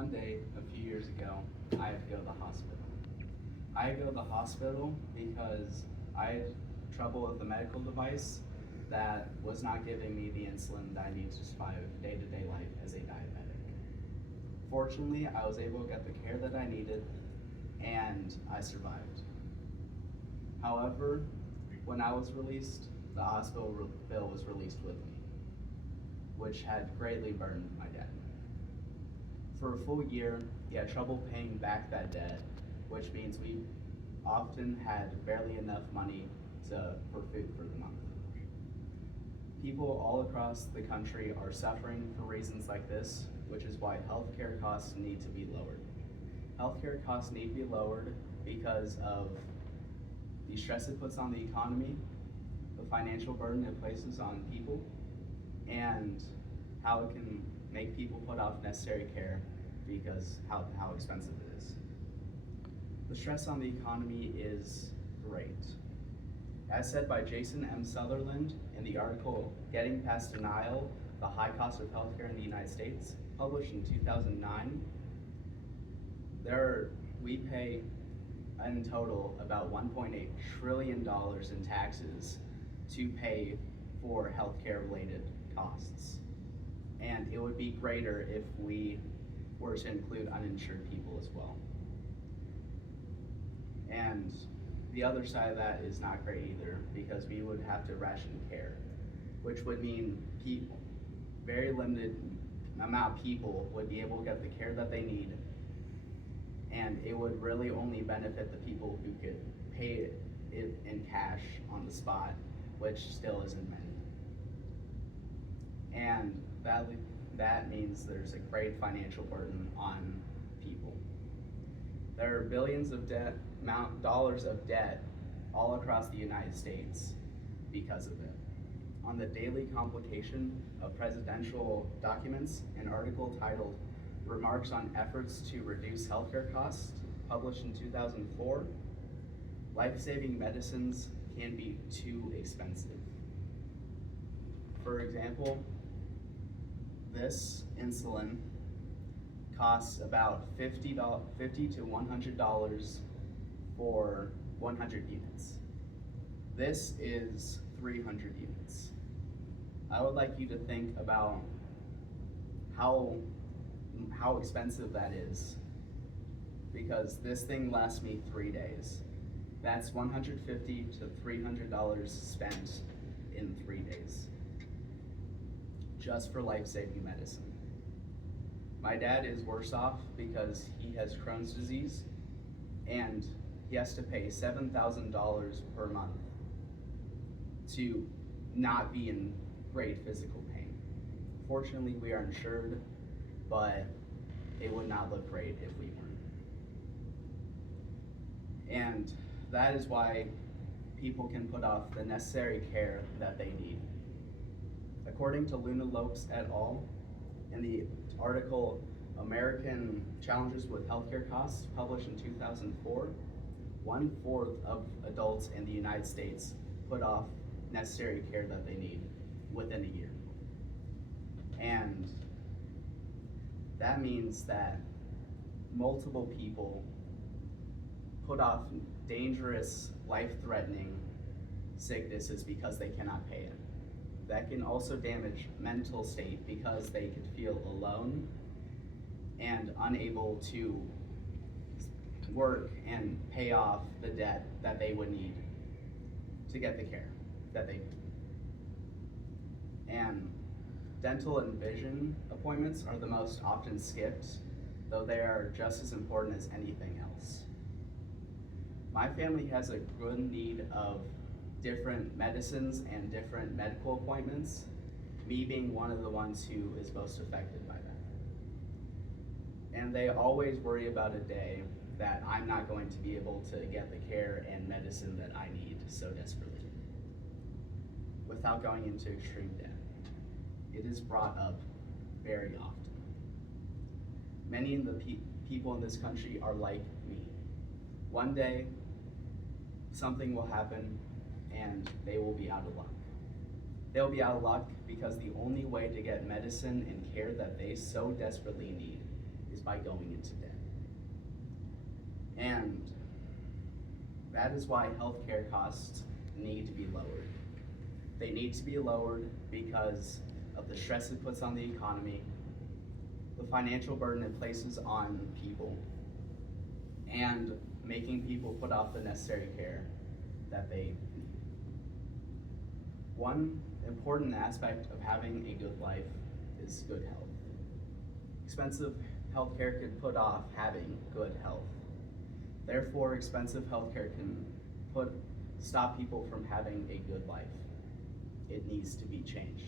one day, a few years ago, I had to go to the hospital. I had to go to the hospital because I had trouble with the medical device that was not giving me the insulin that I need to survive day-to-day life as a diabetic. Fortunately, I was able to get the care that I needed, and I survived. However, when I was released, the hospital bill was released with me, which had greatly burdened my dad. For a full year, he had trouble paying back that debt, which means we often had barely enough money for food for the month. People all across the country are suffering for reasons like this, which is why healthcare costs need to be lowered. Healthcare costs need to be lowered because of the stress it puts on the economy, the financial burden it places on people, and how it can make people put off necessary care because how expensive it is. The stress on the economy is great. As said by Jason M. Sutherland in the article Getting Past Denial, The High Cost of Healthcare in the United States, published in 2009, we pay in total about $1.8 trillion in taxes to pay for healthcare related costs. And it would be greater if we were to include uninsured people as well. And the other side of that is not great either, because we would have to ration care, which would mean very limited amount of people would be able to get the care that they need, and it would really only benefit the people who could pay it in cash on the spot, which still isn't many. And that means there's a great financial burden on people. There are billions of dollars of debt all across the United States because of it. On the Daily Complication of Presidential Documents, an article titled Remarks on Efforts to Reduce Healthcare Costs, published in 2004, life-saving medicines can be too expensive. For example, this insulin costs about $50 to $100 for 100 units. This is 300 units. I would like you to think about how expensive that is, because this thing lasts me 3 days. That's $150 to $300 spent in 3 days, just for life-saving medicine. My dad is worse off because he has Crohn's disease, and he has to pay $7,000 per month to not be in great physical pain. Fortunately, we are insured, but it would not look great if we weren't. And that is why people can put off the necessary care that they need. According to Luna Lopes et al., in the article American Challenges with Healthcare Costs, published in 2004, 1/4 of adults in the United States put off necessary care that they need within a year. And that means that multiple people put off dangerous, life-threatening sicknesses because they cannot pay it. That can also damage mental state because they could feel alone and unable to work and pay off the debt that they would need to get the care that they need. And dental and vision appointments are the most often skipped, though they are just as important as anything else. My family has a good need of different medicines and different medical appointments, me being one of the ones who is most affected by that. And they always worry about a day that I'm not going to be able to get the care and medicine that I need so desperately, without going into extreme debt. It is brought up very often. Many of the people in this country are like me. One day, something will happen and they will be out of luck. They'll be out of luck because the only way to get medicine and care that they so desperately need is is by going into debt. And that is why healthcare costs need to be lowered. They need to be lowered because of the stress it puts on the economy, the financial burden it places on people, and making people put off the necessary care that they need. One important aspect of having a good life is good health. Expensive healthcare can put off having good health. Therefore, expensive healthcare can stop people from having a good life. It needs to be changed.